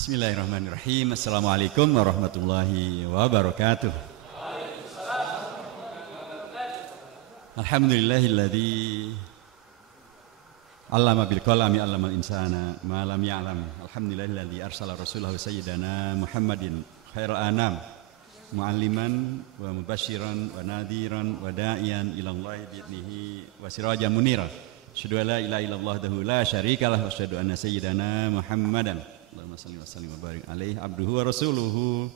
Bismillahirrahmanirrahim. Assalamualaikum warahmatullahi wabarakatuh. Alhamdulillahilladzi 'allama bil qalami 'allamal insana ma lam ya'lam. Alhamdulillahilladzi arsala rasulahu sayyidana Muhammadin khairal anam mu'alliman wa mubasysyiran wa nadhiran wa da'iyan ila Allah bi'idnihi wa sirajan munira. Asyhadu an la ilaha illallah wahdahu la syarikalah wa asyhadu anna sayyidana Muhammadan Allahumma salli wa sallim wa barik alaihi abduhu wa rasuluhu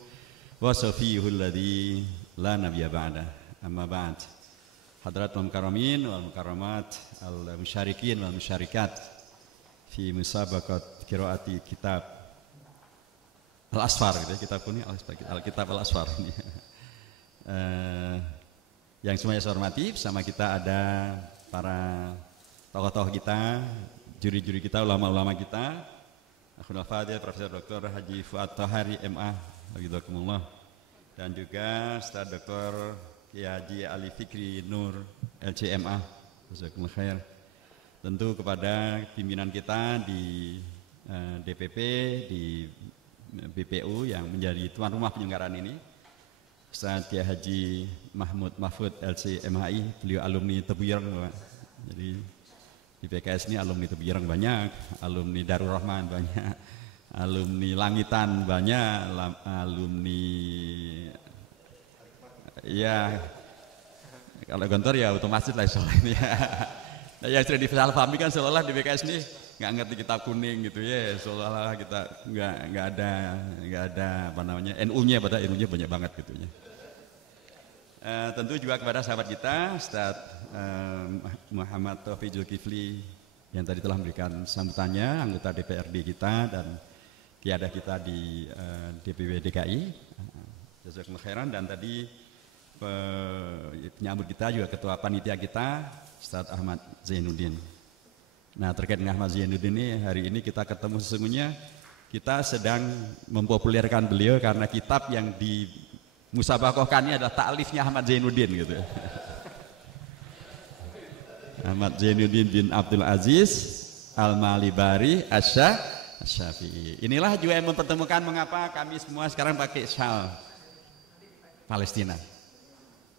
wa safiyuhu alladzi la nabiyya ba'da. Amma ba'd. Hadratul mukarramin wal mukarramat al musyarikin wal musyarikat fi musabaqat qiraati kitab Al-Asfar gitu ya, kitab ini Al-Kitab Al-Asfar ini. Yang semuanya saya hormati, bersama kita ada para tokoh-tokoh kita, juri-juri kita, ulama-ulama kita. Akhunul Fadil Profesor Dr. Haji Fuad Thohari MA Hafizakumullah, dan juga Ustaz Dr. Kiai Haji Ali Fikri Nur LCMA Jazakumullah khair. Tentu kepada pimpinan kita di DPP, di BPU yang menjadi tuan rumah penyelenggaraan ini, Ustaz Kiai Haji Mahmud Mahfud LCMHI, beliau alumni Tebuyereng, jadi di PKS ini alumni Tebuyereng banyak, alumni Darul Rahman banyak, alumni Langitan banyak, alumni ya kalau Gontor ya otomatis lah soalnya ini ya. Nah, yang sudah disalahpahami kan seolah-olah di PKS ini nggak ngerti kitab kuning gitu ya, seolah-olah kita nggak ada apa namanya NU-nya, padahal NU-nya banyak banget gitu ya. Tentu juga kepada sahabat kita Ustaz Muhammad Taufiq Zulkifli yang tadi telah memberikan sambutannya, anggota DPRD kita dan kiadah kita di DPW DKI Jazakumullah khairan. Dan tadi penyambut kita juga ketua panitia kita Ustaz Ahmad Zainuddin. Nah, terkait dengan Ahmad Zainuddin ini, hari ini kita ketemu, sesungguhnya kita sedang mempopulerkan beliau karena kitab yang di musabaqahkannya adalah ta'lifnya Ahmad Zainuddin gitu. Ahmad Zainuddin bin Abdul Aziz Al-Malibari Asy-Syafi'i. Inilah juga yang mempertemukan mengapa kami semua sekarang pakai syal Palestina.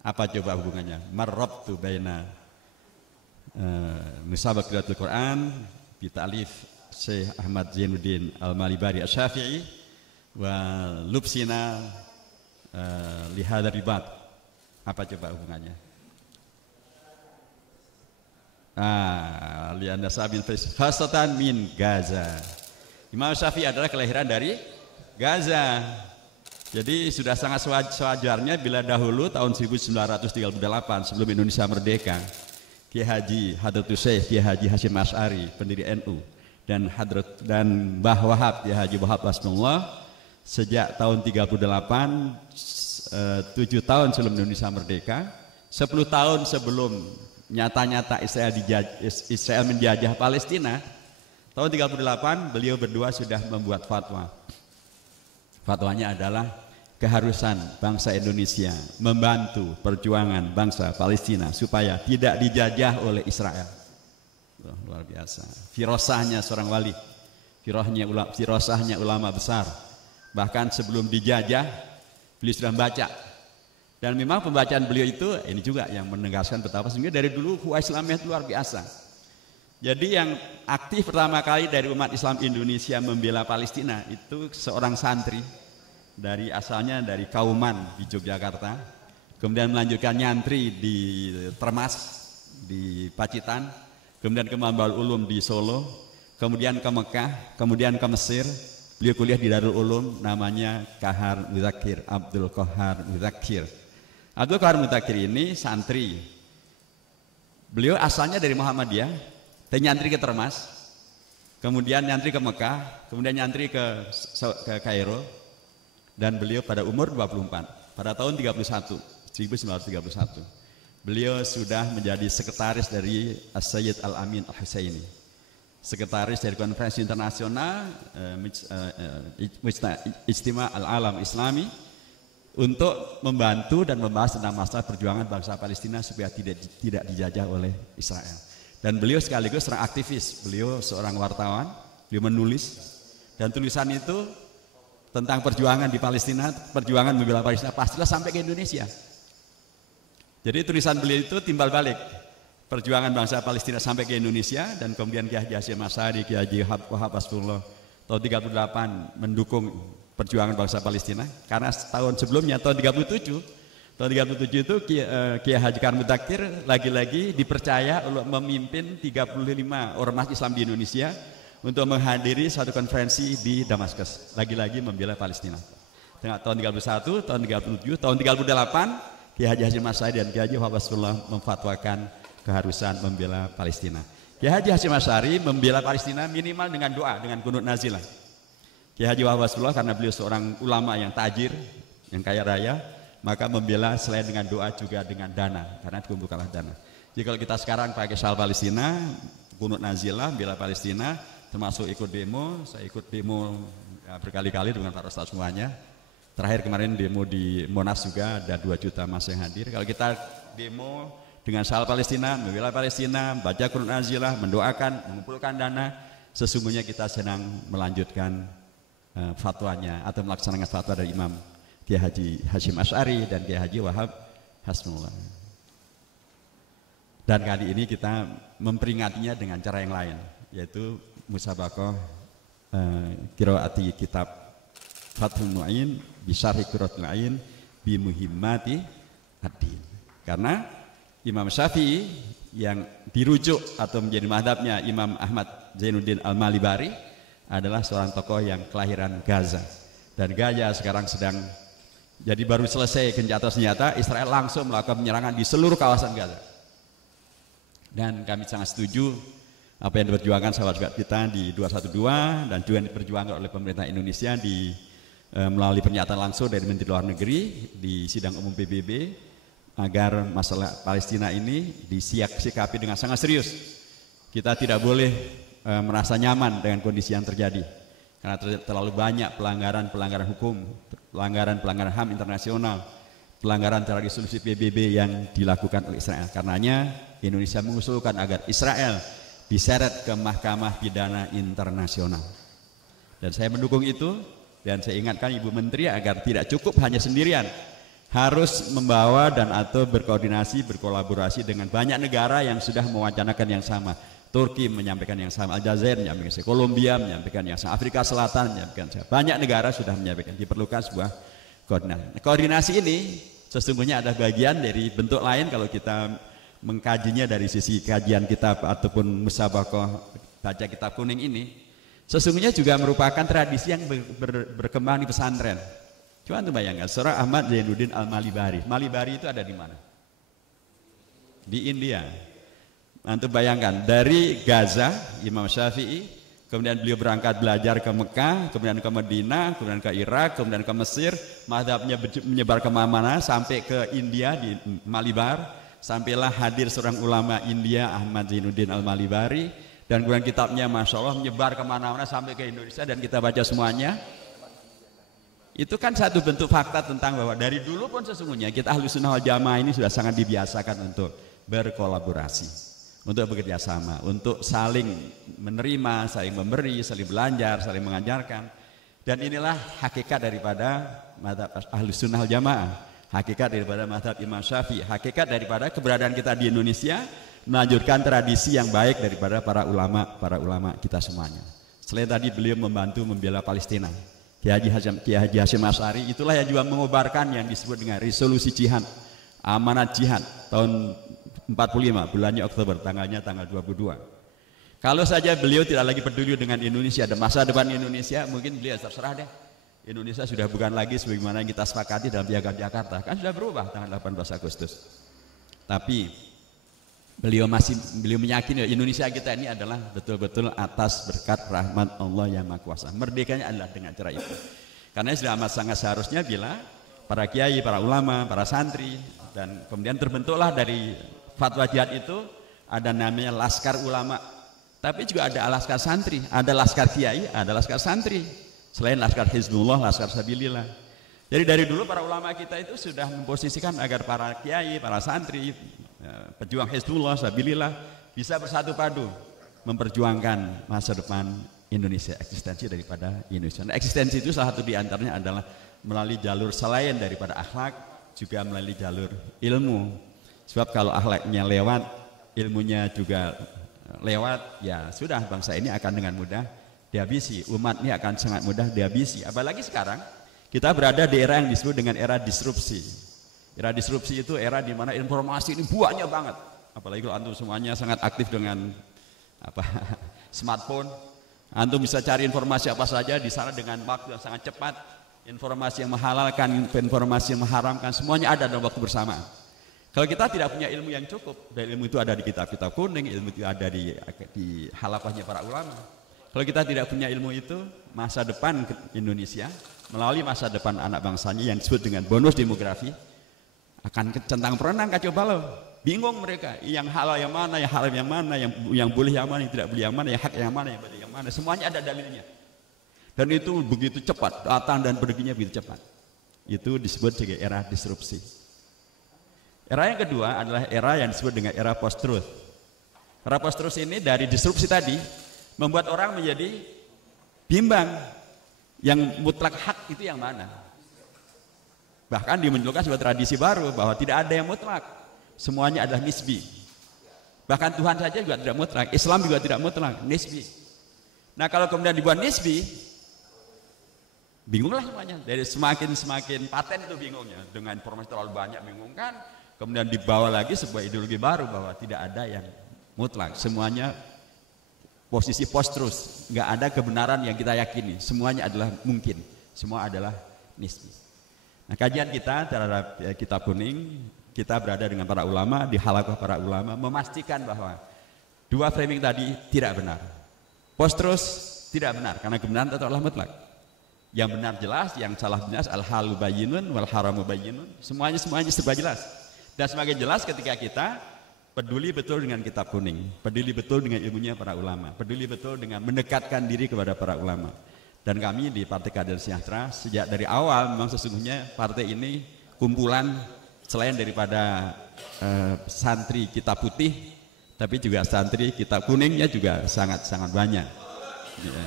Apa coba hubungannya? Marrabtu baina musabaqatul Quran bi ta'lif Syekh Ahmad Zainuddin Al-Malibari Asy-Syafi'i wa lubsina lihada ribat. Apa coba hubungannya? Lianda sabin khasatan min Gaza. Imam Syafi'i adalah kelahiran dari Gaza. Jadi sudah sangat sewajarnya bila dahulu tahun 1938 sebelum Indonesia merdeka, Kiai Haji Hadratus Syekh Kiai Haji Hasyim Asy'ari pendiri NU dan Mbah Wahab Kiai Haji Wahab Hasbullah sejak tahun 38, 7 tahun sebelum Indonesia merdeka, 10 tahun sebelum nyata-nyata Israel menjajah Palestina, tahun 38 beliau berdua sudah membuat fatwa. Fatwanya adalah keharusan bangsa Indonesia membantu perjuangan bangsa Palestina supaya tidak dijajah oleh Israel. Luar biasa. Firasahnya seorang wali, firasahnya ulama besar. Bahkan sebelum dijajah beliau sudah membaca, dan memang pembacaan beliau itu ini juga yang menegaskan betapa sesungguhnya dari dulu ukhuwah Islamiyah itu luar biasa. Jadi yang aktif pertama kali dari umat Islam Indonesia membela Palestina itu seorang santri dari asalnya dari Kauman di Yogyakarta, kemudian melanjutkan nyantri di Termas di Pacitan, kemudian ke Mambaul Ulum di Solo, kemudian ke Mekah, kemudian ke Mesir. Beliau kuliah di Darul Ulum, namanya Kahar Muzakir, Abdul Qahar Muzakir. Abdul Qahar Muzakir ini santri. Beliau asalnya dari Muhammadiyah, tapi nyantri ke Termas, kemudian nyantri ke Mekah, kemudian nyantri ke Kairo, dan beliau pada umur 24, pada tahun 1931, beliau sudah menjadi sekretaris dari As-Sayyid Al-Amin Al-Husaini, sekretaris dari konferensi internasional Ijtima Al-Alam Islami, untuk membantu dan membahas tentang masalah perjuangan bangsa Palestina supaya tidak dijajah oleh Israel. Dan beliau sekaligus seorang aktivis, beliau seorang wartawan, beliau menulis, dan tulisan itu tentang perjuangan di Palestina, perjuangan membela Palestina, pastilah sampai ke Indonesia. Jadi tulisan beliau itu timbal balik, perjuangan bangsa Palestina sampai ke Indonesia, dan kemudian Kiai Haji Hasyim Asy'ari, Kiai Haji Wahab Hasbullah tahun 38 mendukung perjuangan bangsa Palestina, karena tahun sebelumnya tahun 37 itu Kiai Haji Karim Mudzakkir lagi-lagi dipercaya untuk memimpin 35 ormas Islam di Indonesia untuk menghadiri satu konferensi di Damaskus, lagi-lagi membela Palestina. Tengah tahun 31, tahun 37, tahun 38 Kiai Haji Hasyim Asy'ari dan Kiai Haji Wahab Hasbullah memfatwakan keharusan membela Palestina. Kiai Haji Hasyim Asy'ari membela Palestina minimal dengan doa, dengan qunut nazilah. Kiai Haji Wahab Hasbullah karena beliau seorang ulama yang tajir, yang kaya raya, maka membela selain dengan doa juga dengan dana, karena dikumpulkanlah dana. Jadi kalau kita sekarang pakai syal Palestina, qunut nazilah, bela Palestina, termasuk ikut demo, saya ikut demo ya, berkali-kali dengan para ustaz semuanya. Terakhir kemarin demo di Monas juga ada 2 juta mas yang hadir. Kalau kita demo dengan syal Palestina, membela Palestina, baca qunut nazilah, mendoakan, mengumpulkan dana, sesungguhnya kita sedang melanjutkan fatwanya atau melaksanakan fatwa dari Imam Kiai Haji Hasyim Asy'ari dan Kiai Haji Wahab Hasbullah. Dan kali ini kita memperingatinya dengan cara yang lain, yaitu musabaqah qiraati kitab Fathul Mu'in bisyarhi Qurratul Ain bi muhimmati ad-din. Karena Imam Syafi'i yang dirujuk atau menjadi madhabnya Imam Ahmad Zainuddin Al-Malibari adalah seorang tokoh yang kelahiran Gaza, dan Gaza sekarang sedang jadi baru selesai gencatan senjata, Israel langsung melakukan penyerangan di seluruh kawasan Gaza. Dan kami sangat setuju apa yang diperjuangkan sahabat kita di 212 dan juga yang diperjuangkan oleh pemerintah Indonesia melalui pernyataan langsung dari Menteri Luar Negeri di sidang umum PBB, agar masalah Palestina ini disikapi dengan sangat serius. Kita tidak boleh merasa nyaman dengan kondisi yang terjadi, karena terlalu banyak pelanggaran hukum, pelanggaran HAM internasional, pelanggaran terhadap resolusi PBB yang dilakukan oleh Israel. Karenanya Indonesia mengusulkan agar Israel diseret ke Mahkamah Pidana Internasional, dan saya mendukung itu. Dan saya ingatkan Ibu Menteri agar tidak cukup hanya sendirian, harus membawa dan atau berkoordinasi, berkolaborasi dengan banyak negara yang sudah mewacanakan yang sama. Turki menyampaikan yang sama, Aljazair menyampaikan yang sama, Kolombia menyampaikan yang sama, Afrika Selatan menyampaikan yang sama. Banyak negara sudah menyampaikan, diperlukan sebuah koordinasi. Koordinasi ini sesungguhnya ada bagian dari bentuk lain kalau kita mengkajinya dari sisi kajian kitab ataupun musabaqah baca kitab kuning ini. Sesungguhnya juga merupakan tradisi yang berkembang di pesantren. Coba antum bayangkan, Seorang Ahmad Zainuddin Al-Malibari. Malibari itu ada di mana? Di India. Antum bayangkan, dari Gaza, Imam Syafi'i, kemudian beliau berangkat belajar ke Mekah, kemudian ke Madinah, kemudian ke Irak, kemudian ke Mesir, mazhabnya menyebar kemana-mana sampai ke India di Malibar, sampailah hadir seorang ulama India, Ahmad Zainuddin Al-Malibari. Dan kemudian kitabnya Masya Allah menyebar kemana-mana sampai ke Indonesia dan kita baca semuanya. Itu kan satu bentuk fakta tentang bahwa dari dulu pun sesungguhnya kita Ahlussunnah wal Jamaah ini sudah sangat dibiasakan untuk berkolaborasi, untuk bekerja sama, untuk saling menerima, saling memberi, saling belajar, saling mengajarkan. Dan inilah hakikat daripada mazhab Ahlussunnah wal Jamaah, hakikat daripada mazhab Imam Syafi'i, hakikat daripada keberadaan kita di Indonesia, melanjutkan tradisi yang baik daripada para ulama kita semuanya. Selain tadi beliau membantu membela Palestina, Kiai Haji Hasyim Asy'ari itulah yang juga mengobarkan yang disebut dengan resolusi jihad, amanat jihad tahun 45, bulannya Oktober, tanggalnya tanggal 22. Kalau saja beliau tidak lagi peduli dengan Indonesia dan masa depan Indonesia, mungkin beliau terserah deh. Indonesia sudah bukan lagi sebagaimana yang kita sepakati dalam Piagam Jakarta, kan sudah berubah tanggal 18 Agustus. Tapi beliau meyakini Indonesia kita ini adalah betul-betul atas berkat rahmat Allah yang Maha Kuasa. Merdekanya adalah dengan cara itu. Karena sudah amat sangat seharusnya bila para kiai, para ulama, para santri, dan kemudian terbentuklah dari fatwa jihad itu ada namanya laskar ulama. Tapi juga ada laskar santri, ada laskar kiai, ada laskar santri. Selain laskar Hizbullah, laskar Sabilillah. Jadi dari dulu para ulama kita itu sudah memposisikan agar para kiai, para santri, pejuang Hizbullah, Sabilillah bisa bersatu padu memperjuangkan masa depan Indonesia, eksistensi daripada Indonesia. Nah, eksistensi itu salah satu diantaranya adalah melalui jalur selain daripada akhlak, juga melalui jalur ilmu. Sebab kalau akhlaknya lewat, ilmunya juga lewat, ya sudah bangsa ini akan dengan mudah dihabisi, umat ini akan sangat mudah dihabisi. Apalagi sekarang kita berada di era yang disebut dengan era disrupsi. Era disrupsi itu era di mana informasi ini banyak banget. Apalagi kalau antum semuanya sangat aktif dengan smartphone, antum bisa cari informasi apa saja di sana dengan waktu yang sangat cepat. Informasi yang menghalalkan, informasi yang mengharamkan, semuanya ada dalam waktu bersamaan. Kalau kita tidak punya ilmu yang cukup, dan ilmu itu ada di kitab-kitab kuning, ilmu itu ada di halaqahnya para ulama. Kalau kita tidak punya ilmu itu, masa depan Indonesia melalui masa depan anak bangsanya yang disebut dengan bonus demografi akan centang perenang kacau balau. Bingung mereka, yang halal yang mana, yang haram yang mana, yang boleh yang mana, yang tidak boleh yang mana, yang hak yang mana, yang baik yang mana, semuanya ada dalilnya. Dan itu begitu cepat, datang dan perginya begitu cepat. Itu disebut sebagai era disrupsi. Era yang kedua adalah era yang disebut dengan era post-truth. Era post-truth ini dari disrupsi tadi membuat orang menjadi bimbang. Yang mutlak hak itu yang mana? Bahkan dimunculkan sebuah tradisi baru bahwa tidak ada yang mutlak. Semuanya adalah nisbi. Bahkan Tuhan saja juga tidak mutlak, Islam juga tidak mutlak, nisbi. Nah, kalau kemudian dibuat nisbi, bingunglah semuanya. Dari semakin paten itu bingungnya, dengan informasi terlalu banyak bingungkan. Kemudian dibawa lagi sebuah ideologi baru bahwa tidak ada yang mutlak, semuanya posisi post-truth, nggak ada kebenaran yang kita yakini, semuanya adalah mungkin, semua adalah nisbi. Nah, kajian kita terhadap kitab kuning, kita berada dengan para ulama di halaqah para ulama memastikan bahwa dua framing tadi tidak benar. Post-truth tidak benar karena kebenaran itu adalah mutlak. Yang benar jelas, yang salah jelas, al-halu bayyinun wal haramu bayyinun. Semuanya serba jelas. Dan semakin jelas ketika kita peduli betul dengan kitab kuning, peduli betul dengan ilmunya para ulama, peduli betul dengan mendekatkan diri kepada para ulama. Dan kami di Partai Keadilan Sejahtera sejak dari awal memang sesungguhnya partai ini kumpulan selain daripada santri kitab putih, tapi juga santri kitab kuningnya juga sangat banyak. Ya.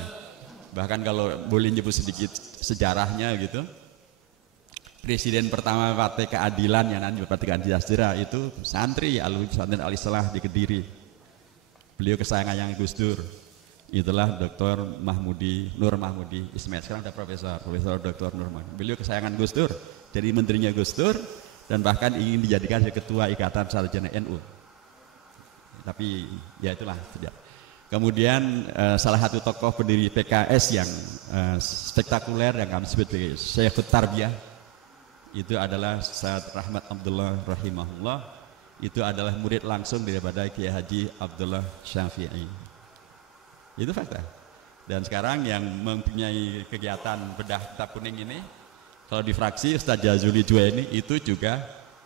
Bahkan kalau boleh nyebut sedikit sejarahnya gitu, presiden pertama Partai Keadilan yang nanti Partai Keadilan Sejahtera itu santri alumni pesantren Al-Islah di Kediri. Beliau kesayangan Gus Dur. Itulah Dr. Nur Mahmudi Ismail. Sekarang ada Profesor Dr. Nur Mahmudi. Beliau kesayangan Gus Dur, jadi menterinya Gus Dur dan bahkan ingin dijadikan ketua Ikatan Sarjana NU. Tapi ya itulah tidak. Kemudian salah satu tokoh pendiri PKS yang spektakuler yang kami sebut sebagai Syekhut Tarbiyah itu adalah Said Rahmat Abdullah rahimahullah. Itu adalah murid langsung daripada Kiai Haji Abdullah Syafi'i. Itu fakta. Dan sekarang yang mempunyai kegiatan bedah kitab kuning ini, kalau di fraksi Ustaz Jazuli Juwaini itu juga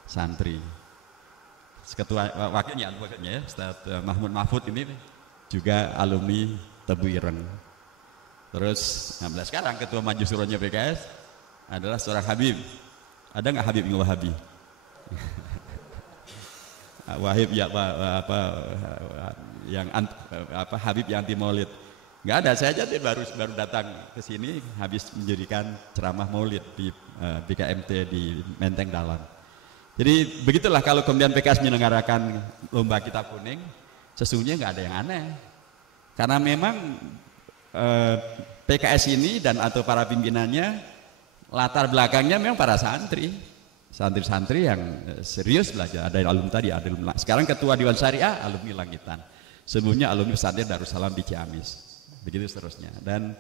santri. Ketua wakilnya ya, Ustaz Mahmud Mahfud ini juga alumni Tebu Ireng. Terus sekarang ketua Majelis Syuronya PKS adalah seorang Habib. Ada nggak Habib yang Wahabi? Wahib ya Habib yang anti Maulid? Nggak ada. Saya aja baru datang ke sini habis menjadikan ceramah Maulid di BKMT di Menteng Dalam. Jadi begitulah kalau kemudian PKS menyelenggarakan lomba kitab kuning, sesungguhnya nggak ada yang aneh. Karena memang PKS ini dan atau para pimpinannya latar belakangnya memang para santri-santri yang serius belajar. Ada yang alumni tadi, ada alumni. Sekarang ketua Dewan Syariah alumni Langitan. Sebelumnya alumni pesantren Darussalam di Ciamis. Begitu seterusnya. Dan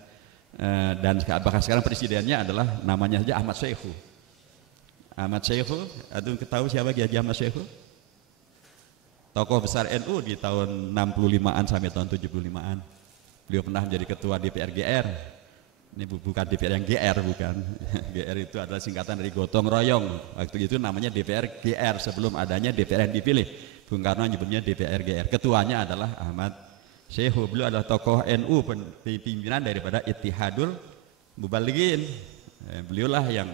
bahkan sekarang presidennya adalah namanya saja Ahmad Syekhu. Ahmad Syekhu, aduh tahu siapa Kiai Haji Ahmad Syekhu? Tokoh besar NU di tahun 65-an sampai tahun 75-an. Beliau pernah menjadi ketua DPR GR. Ini bukan DPR yang GR, bukan. GR itu adalah singkatan dari gotong royong. Waktu itu namanya DPR GR sebelum adanya DPR yang dipilih. Bung Karno nyebutnya DPR GR. Ketuanya adalah Ahmad Syekhu. Beliau adalah tokoh NU, pimpinan daripada Ittihadul Mubalighin. Beliaulah yang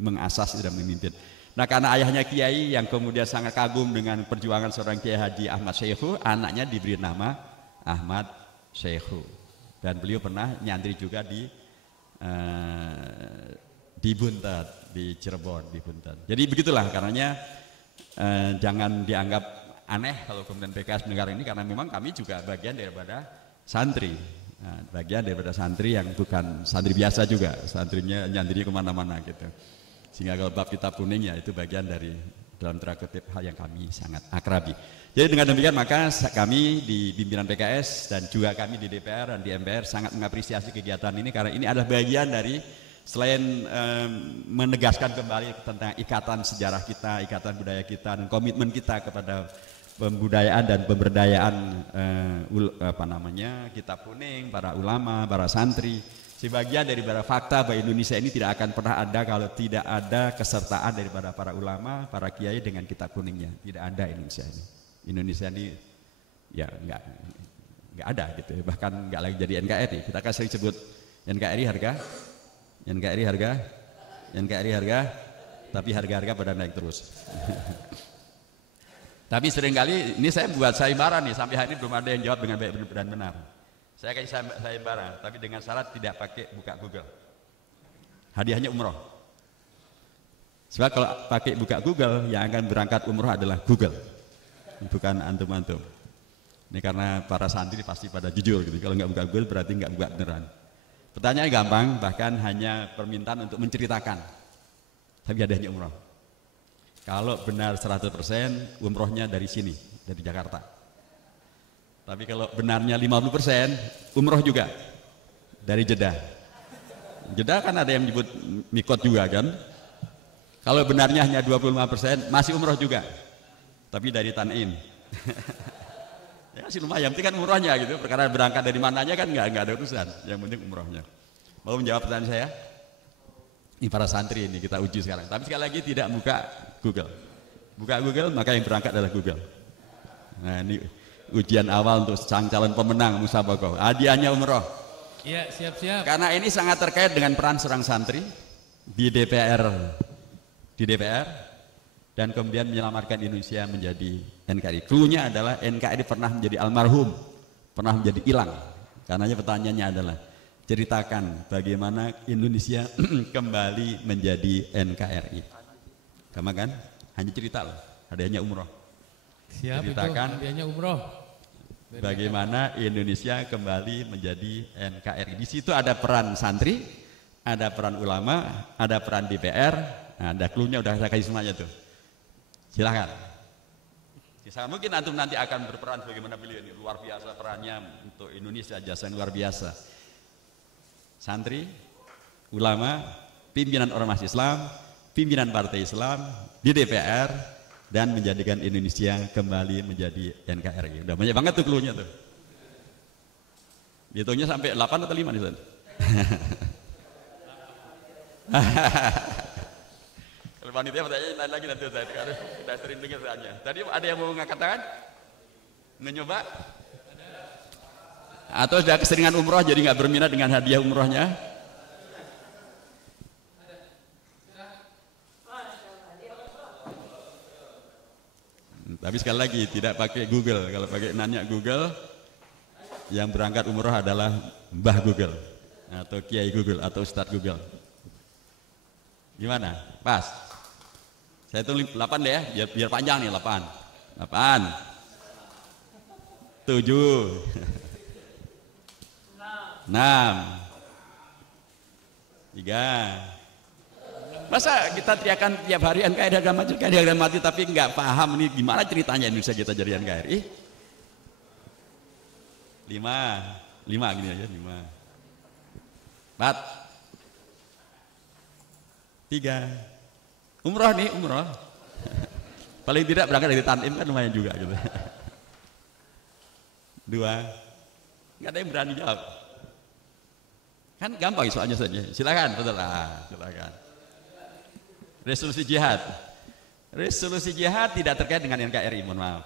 mengasas dan memimpin. Nah, karena ayahnya kiai yang kemudian sangat kagum dengan perjuangan seorang Kiai Haji Ahmad Syekhu, anaknya diberi nama Ahmad Syekhu. Dan beliau pernah nyantri juga di Buntet, di Cirebon, di Buntet. Jadi begitulah, karenanya jangan dianggap aneh kalau kemudian PKS mendengar ini, karena memang kami juga bagian daripada santri, bagian daripada santri yang bukan santri biasa juga, santrinya nyantrinya kemana-mana gitu. Sehingga kalau bab kitab kuning ya itu bagian dari dalam tanda kutip hal yang kami sangat akrabi. Jadi dengan demikian maka kami di pimpinan PKS dan juga kami di DPR dan di MPR sangat mengapresiasi kegiatan ini, karena ini adalah bagian dari selain menegaskan kembali tentang ikatan sejarah kita, ikatan budaya kita, dan komitmen kita kepada pembudayaan dan pemberdayaan kitab kuning, para ulama, para santri, sebagian daripada fakta bahwa Indonesia ini tidak akan pernah ada kalau tidak ada kesertaan daripada para ulama, para kiai dengan kitab kuningnya. Tidak ada Indonesia ini. Indonesia ini ya nggak ada gitu, bahkan nggak lagi jadi NKRI. Kita kan sering sebut NKRI harga, tapi harga-harga pada naik terus. Tapi seringkali ini saya buat sayembara nih, sampai hari ini belum ada yang jawab dengan baik dan benar. Saya kasih sayembara, tapi dengan syarat tidak pakai buka Google. Hadiahnya umroh. Sebab kalau pakai buka Google, yang akan berangkat umroh adalah Google, bukan antum-antum. Ini karena para santri pasti pada jujur gitu. Kalau nggak buka Google berarti nggak buka beneran. Pertanyaannya gampang, bahkan hanya permintaan untuk menceritakan. Tapi hadiahnya umroh. Kalau benar 100%, umrohnya dari sini, dari Jakarta. Tapi kalau benarnya 50%, umroh juga dari Jeddah. Jeddah kan ada yang menyebut mikot juga kan. Kalau benarnya hanya 25%, masih umroh juga, tapi dari Tan'im. Ya masih lumayan, penting kan umrohnya gitu. Perkara berangkat dari mananya kan nggak ada urusan, yang penting umrohnya. Mau menjawab pertanyaan saya? Ini para santri ini kita uji sekarang. Tapi sekali lagi tidak buka Google. Buka Google maka yang berangkat adalah Google. Nah ini ujian awal untuk sang calon pemenang musabaqah. Hadiahnya umroh. Iya, siap-siap. Karena ini sangat terkait dengan peran seorang santri di DPR, dan kemudian menyelamatkan Indonesia menjadi NKRI. Cluenya adalah NKRI pernah menjadi almarhum, pernah menjadi hilang. Karenanya pertanyaannya adalah ceritakan bagaimana Indonesia kembali menjadi NKRI. Sama kan? Hanya cerita loh, hadiahnya umroh. Siap, ceritakan itu hadiahnya umroh. Bagaimana Indonesia kembali menjadi NKRI. Di situ ada peran santri, ada peran ulama, ada peran DPR. Nah, ada cluenya udah saya kasih semuanya tuh. Silakan. Mungkin antum nanti akan berperan bagaimana beliau ini, luar biasa perannya untuk Indonesia, jasa yang luar biasa. Santri, ulama, pimpinan ormas Islam, pimpinan partai Islam di DPR, dan menjadikan Indonesia kembali menjadi NKRI. Udah banyak banget tuh cluenya tuh. Hitungnya sampai 8 atau 5 nih Ustaz? Kalau panitia pertanyaan lain lagi nanti Ustaz, udah sering dengar saja. Tadi ada yang mau mengatakan? Nyoba? Atau sudah keseringan umroh jadi nggak berminat dengan hadiah umrohnya? Tapi sekali lagi tidak pakai Google. Kalau pakai nanya Google, yang berangkat umroh adalah Mbah Google atau Kiai Google atau Ustadz Google. Gimana? Pas? Saya tulis 8 deh ya, biar panjang nih 8. 8 7 6 3. Masa kita teriakan tiap hari NKRI harga mati tapi nggak paham ini gimana ceritanya Indonesia kita jadi NKRI? 5 gini aja, 5 4 3. Umroh nih, umroh. Paling tidak berangkat dari Tan'im kan lumayan juga gitu. 2. Nggak ada yang berani jawab. Kan gampang soalnya saja. Silakan, betul lah, silakan. Resolusi jihad. Resolusi jihad tidak terkait dengan NKRI, mohon maaf.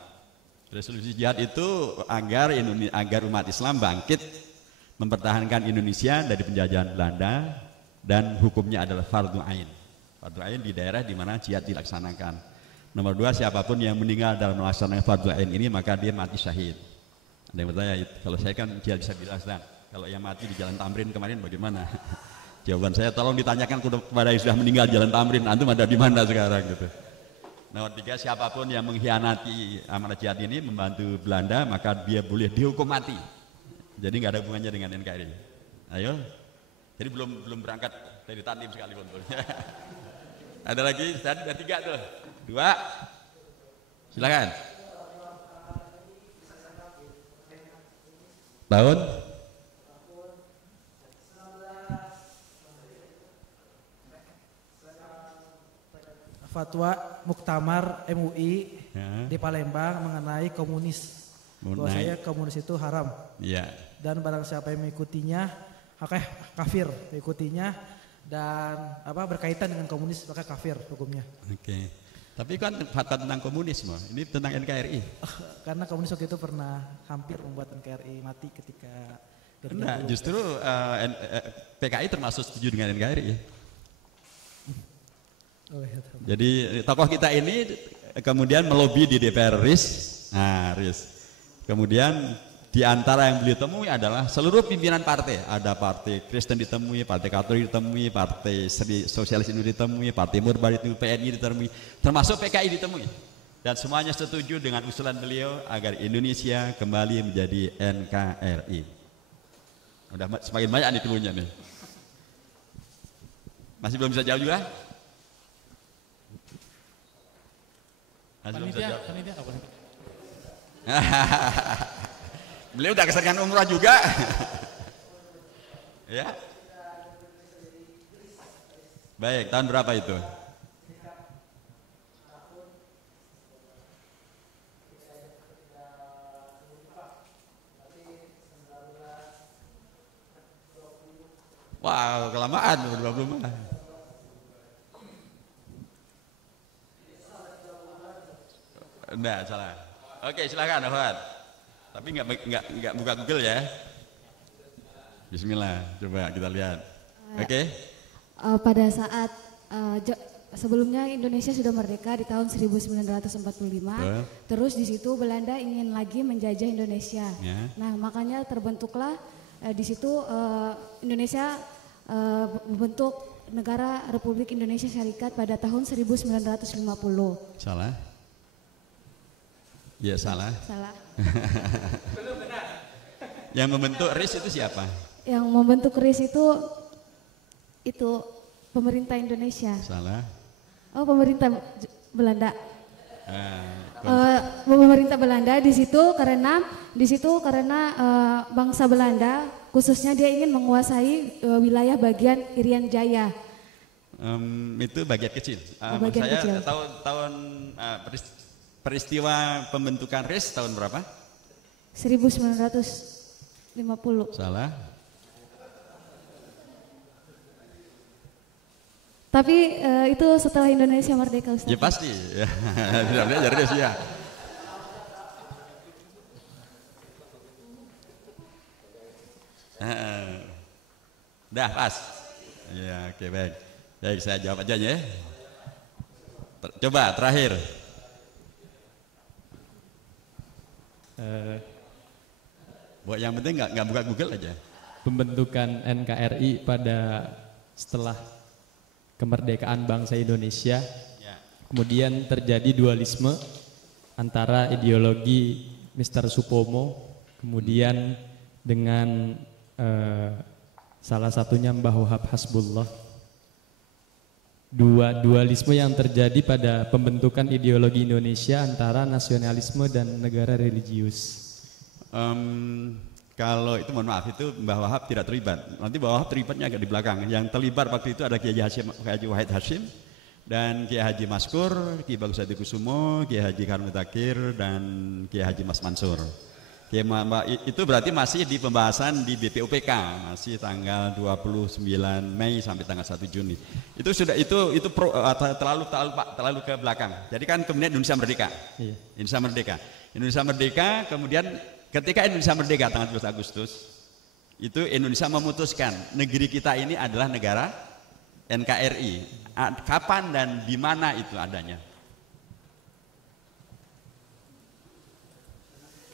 Resolusi jihad itu agar umat Islam bangkit mempertahankan Indonesia dari penjajahan Belanda, dan hukumnya adalah fardu ain. Fardu ain di daerah di mana jihad dilaksanakan. Nomor 2, siapapun yang meninggal dalam melaksanakan fardu ain ini maka dia mati syahid. Ada yang bertanya, kalau saya kan jihad bisa dilaksanakan. Kalau yang mati di Jalan Tamrin kemarin bagaimana? Jawaban saya, tolong ditanyakan kepada yang sudah meninggal di Jalan Tamrin, antum ada di mana sekarang gitu. Nomor 3, siapapun yang mengkhianati amanat jihad ini membantu Belanda, maka dia boleh dihukum mati. Jadi nggak ada hubungannya dengan NKRI. Ayo. Jadi belum berangkat dari Tandim sekalipun. Ada lagi? Tadi ada 3 tuh. 2. Silakan. Tahun? Fatwa Muktamar MUI di Palembang mengenai komunis. Bahwasanya komunis itu haram. Ya. Dan barang siapa yang mengikutinya, kafir mengikutinya dan berkaitan dengan komunis maka kafir hukumnya. Oke. Tapi kan fatwa tentang komunisme, ini tentang NKRI. Karena komunis waktu itu pernah hampir membuat NKRI mati ketika. Enggak, justru PKI termasuk setuju dengan NKRI. Oh, ya, jadi tokoh kita ini kemudian melobi di DPR RIS. Nah, RIS. Kemudian di antara yang beliau temui adalah seluruh pimpinan partai. Ada partai Kristen ditemui, partai Katolik ditemui, partai Sosialis Indonesia ditemui, partai Murbar itu PNI ditemui, termasuk PKI ditemui. Dan semuanya setuju dengan usulan beliau agar Indonesia kembali menjadi NKRI. Udah semakin banyak nih keluhnya nih. Masih belum bisa jawab juga? Panitia apa? Beliau udah keseringan umrah juga. Ya. Baik, tahun berapa itu? Wow, kelamaan 20 mah. Enggak, salah. Oke, silakan Ahmad. Tapi enggak buka Google ya. Bismillah, coba kita lihat. Oke. Pada saat sebelumnya Indonesia sudah merdeka di tahun 1945. Terus di situ Belanda ingin lagi menjajah Indonesia. Ya. Nah, makanya terbentuklah di situ Indonesia membentuk negara Republik Indonesia Syarikat pada tahun 1950. Salah. Ya salah. Salah. Belum benar. Yang membentuk RIS itu siapa? Yang membentuk RIS itu pemerintah Indonesia. Salah. Oh, pemerintah Belanda. Pemerintah Belanda di situ karena bangsa Belanda khususnya dia ingin menguasai wilayah bagian Irian Jaya. Itu bagian kecil. Bagian saya kecil. tahun peristiwa pembentukan RIS tahun berapa? 1950. Salah. Tapi itu setelah Indonesia merdeka, Ustaz. Ya pasti. Tidak belajar RIS ya. Dah pas. Ya, oke, baik. Baik, saya jawab aja ya. Coba terakhir. Buat yang penting nggak buka Google aja. Pembentukan NKRI pada setelah kemerdekaan bangsa Indonesia, ya. Kemudian terjadi dualisme antara ideologi Mr. Supomo, kemudian dengan salah satunya Mbah Wahab Hasbullah. Dualisme yang terjadi pada pembentukan ideologi Indonesia antara nasionalisme dan negara religius. Kalau itu mohon maaf, itu Mbah Wahab tidak terlibat. Nanti Mbah Wahab terlibatnya agak di belakang. Yang terlibat waktu itu ada Kiai Haji Wahid Hashim dan Kiai Haji Maskur, Kiai Bagus Hadi Kusumo, Kiai Haji Karno Takir dan Kiai Haji Mas Mansur. Itu berarti masih di pembahasan di BPUPK, masih tanggal 29 Mei sampai tanggal 1 Juni. Itu sudah terlalu ke belakang. Jadi kan kemudian Indonesia merdeka. Iya. Indonesia merdeka, kemudian ketika Indonesia merdeka tanggal 12 Agustus, itu Indonesia memutuskan negeri kita ini adalah negara NKRI. Kapan dan di mana itu adanya?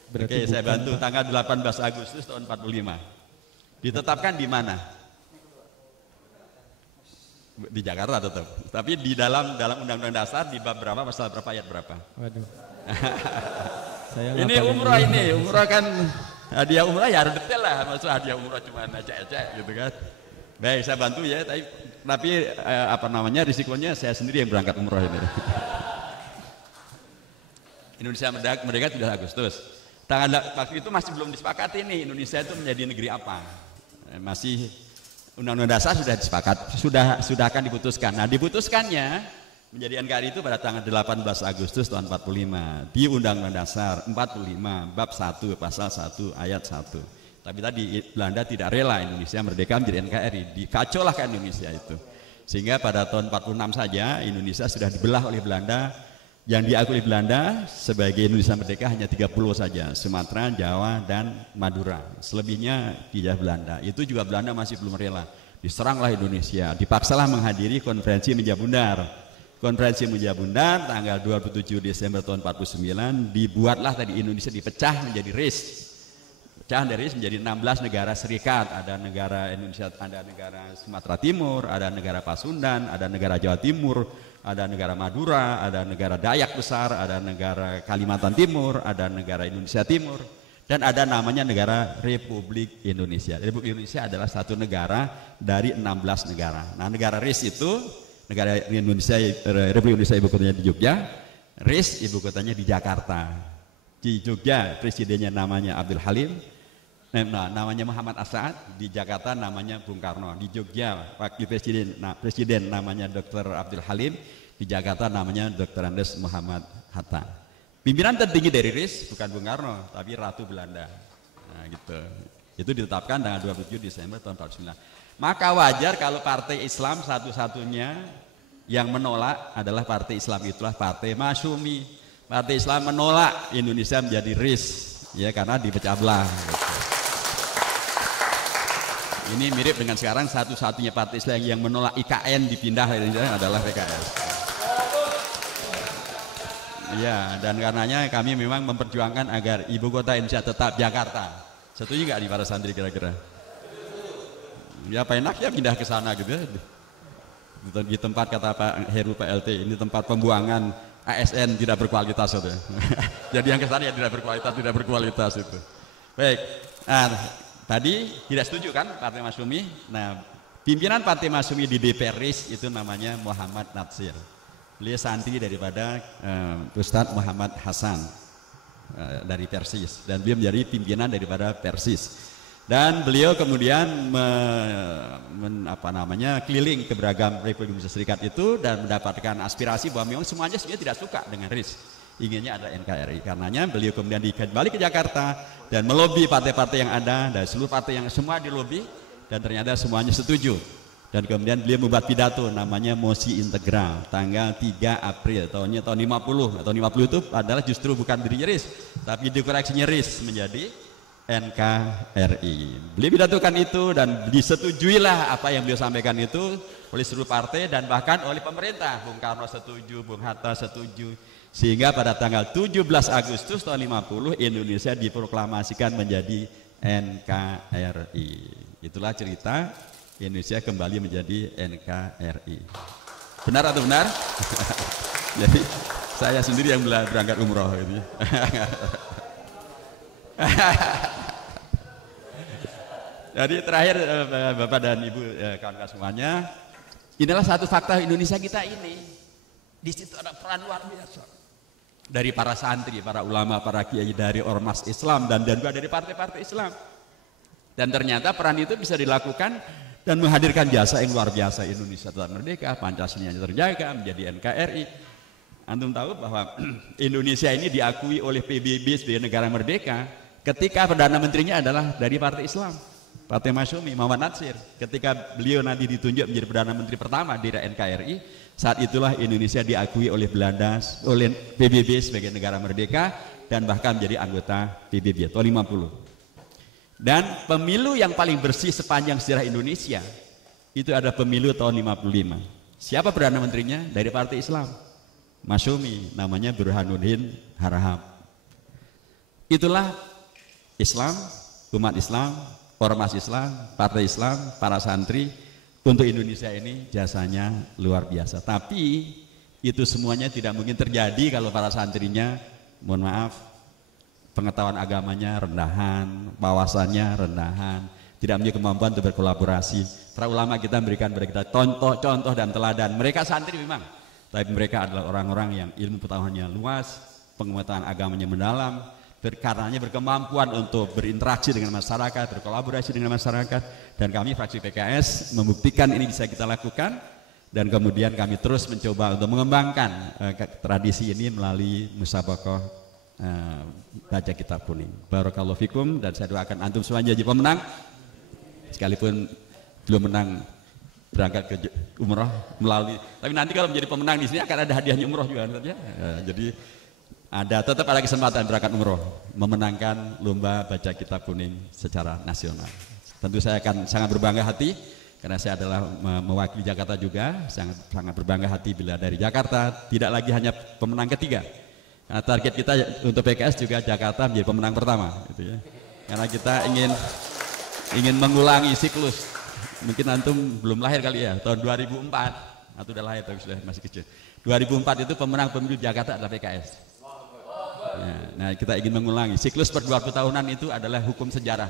Berarti saya bantu tanggal 18 Agustus tahun 45. Ditetapkan di mana? Di Jakarta tetap. Tapi di dalam Undang-Undang Dasar di bab berapa, pasal berapa, ayat berapa? Waduh. Ini umrah ini, umrah kan hadiah umrah ya harus detail lah, maksud hadiah umrah cuma ecek-ecek gitu kan. Baik, saya bantu ya, tapi apa namanya risikonya saya sendiri yang berangkat umrah ini. Indonesia merdeka 7 Agustus. Waktu itu masih belum disepakati nih Indonesia itu menjadi negeri apa. Masih Undang-Undang Dasar sudah disepakati, sudah akan diputuskan. Nah, diputuskannya menjadi NKRI itu pada tanggal 18 Agustus tahun 45 di Undang-Undang Dasar 45 bab 1 pasal 1 ayat 1. Tapi tadi Belanda tidak rela Indonesia merdeka menjadi NKRI, dikacaulah kan Indonesia itu. Sehingga pada tahun 46 saja Indonesia sudah dibelah oleh Belanda. Yang diakui Belanda sebagai Indonesia merdeka hanya 3 pulau saja, Sumatera, Jawa, dan Madura. Selebihnya dijajah Belanda. Itu juga Belanda masih belum rela. Diseranglah Indonesia, dipaksalah menghadiri konferensi Meja Bundar. Konferensi Meja Bundar tanggal 27 Desember tahun 49 dibuatlah tadi Indonesia dipecah menjadi RIS. Pecah dari RIS menjadi 16 negara serikat. Ada negara Indonesia, ada negara Sumatera Timur, ada negara Pasundan, ada negara Jawa Timur, ada negara Madura, ada negara Dayak Besar, ada negara Kalimantan Timur, ada negara Indonesia Timur, dan ada namanya negara Republik Indonesia. Republik Indonesia adalah satu negara dari 16 negara. Nah, negara RIS itu, negara Indonesia, Republik Indonesia ibu kotanya di Jogja, RIS ibu kotanya di Jakarta. Di Jogja presidennya namanya Abdul Halim, namanya Muhammad As'ad, di Jakarta namanya Bung Karno, di Jogja wakil presiden namanya Dr. Abdul Halim, di Jakarta namanya Dr. Andes Muhammad Hatta. Pimpinan tertinggi dari RIS bukan Bung Karno, tapi Ratu Belanda. Nah, gitu. Itu ditetapkan tanggal 27 Desember tahun 49. Maka wajar kalau partai Islam satu-satunya yang menolak adalah partai Islam, itulah Partai Masyumi. Partai Islam menolak Indonesia menjadi RIS, ya karena dipecah belah. Gitu. Ini mirip dengan sekarang satu-satunya partai Islam yang menolak IKN dipindah adalah PKS. Ya, dan karenanya kami memang memperjuangkan agar ibu kota Indonesia tetap Jakarta. Setuju nggak di para santri kira-kira? Ya, apa enaknya pindah ke sana gitu ya. Di tempat kata Pak Heru PLT, ini tempat pembuangan ASN tidak berkualitas itu. Jadi yang ke sana ya tidak berkualitas itu. Baik. Tadi tidak setuju kan Partai Masyumi. Nah, pimpinan Partai Masyumi di DPR RIS itu namanya Muhammad Natsir. Beliau santri daripada Ustadz Muhammad Hasan dari Persis, dan beliau menjadi pimpinan daripada Persis. Dan beliau kemudian keliling ke beragam Republik Indonesia Serikat itu dan mendapatkan aspirasi bahwa memang semuanya sebenarnya tidak suka dengan RIS. Inginnya ada NKRI, karenanya beliau kemudian kembali ke Jakarta dan melobi partai-partai yang ada, dan seluruh partai yang semua dilobi, dan ternyata semuanya setuju. Dan kemudian beliau membuat pidato namanya Mosi Integral tanggal 3 April tahun 50. Tahun 50 itu adalah justru bukan dirinya RIS, tapi dikoreksinya RIS menjadi NKRI. Beliau pidatokan itu dan disetujuilah apa yang beliau sampaikan itu oleh seluruh partai dan bahkan oleh pemerintah. Bung Karno setuju, Bung Hatta setuju. Sehingga pada tanggal 17 Agustus tahun 50 Indonesia diproklamasikan menjadi NKRI. Itulah cerita Indonesia kembali menjadi NKRI. Benar atau benar? Jadi saya sendiri yang berangkat umroh ini. Jadi terakhir Bapak dan Ibu kawan-kawan semuanya, inilah satu fakta Indonesia kita ini. Di situ ada peran luar biasa dari para santri, para ulama, para kiai, dari ormas Islam dan juga dari partai-partai Islam. Dan ternyata peran itu bisa dilakukan dan menghadirkan jasa yang luar biasa. Indonesia tetap merdeka, Pancasilanya terjaga, menjadi NKRI. Antum tahu bahwa Indonesia ini diakui oleh PBB sebagai negara merdeka ketika Perdana Menterinya adalah dari partai Islam, Partai Masyumi, Muhammad Natsir. Ketika beliau nanti ditunjuk menjadi Perdana Menteri pertama di NKRI, saat itulah Indonesia diakui oleh Belanda, oleh PBB sebagai negara merdeka dan bahkan menjadi anggota PBB tahun 50. Dan pemilu yang paling bersih sepanjang sejarah Indonesia itu ada pemilu tahun 55. Siapa Perdana Menterinya? Dari Partai Islam, Masyumi, namanya Burhanuddin Harahap. Itulah Islam, umat Islam ormas Islam, partai Islam, para santri untuk Indonesia ini jasanya luar biasa. Tapi itu semuanya tidak mungkin terjadi kalau para santrinya, mohon maaf, pengetahuan agamanya rendahan, wawasannya rendahan, tidak memiliki kemampuan untuk berkolaborasi. Para ulama kita memberikan kepada kita contoh dan teladan. Mereka santri memang, tapi mereka adalah orang-orang yang ilmu pengetahuannya luas, pengetahuan agamanya mendalam, karenanya berkemampuan untuk berinteraksi dengan masyarakat, berkolaborasi dengan masyarakat. Dan kami fraksi PKS membuktikan ini bisa kita lakukan. Dan kemudian kami terus mencoba untuk mengembangkan tradisi ini melalui musabaqah baca kitab kuning. Barakallahu fikum, dan saya doakan antum semuanya jadi pemenang. Sekalipun belum menang berangkat ke umroh melalui, tapi nanti kalau menjadi pemenang di sini akan ada hadiahnya umroh juga, ya. Jadi tetap ada kesempatan berangkat umroh, memenangkan lomba baca kitab kuning secara nasional. Tentu saya akan sangat berbangga hati karena saya adalah mewakili Jakarta juga, sangat berbangga hati bila dari Jakarta tidak lagi hanya pemenang ketiga. Karena target kita untuk PKS juga Jakarta menjadi pemenang pertama, gitu ya. Karena kita ingin mengulangi siklus. Mungkin antum belum lahir kali ya, tahun 2004 atau udah lahir tapi sudah masih kecil. 2004 itu pemenang pemilu Jakarta adalah PKS. Ya, nah kita ingin mengulangi siklus per 20 tahunan itu adalah hukum sejarah.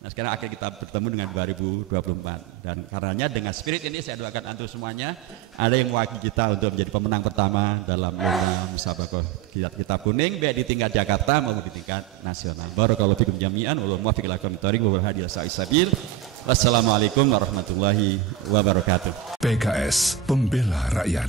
Nah sekarang akhirnya kita bertemu dengan 2024, dan karenanya dengan spirit ini saya doakan antum semuanya ada yang mewakili kita untuk menjadi pemenang pertama dalam lomba musabaqah kitab kuning baik di tingkat Jakarta maupun di tingkat nasional. Barakallahu fikum jami'an, wallahu muwaffiq ila aqwamit thoriq wa hadi ila sabil. Wassalamualaikum warahmatullahi wabarakatuh. PKS, pembela rakyat.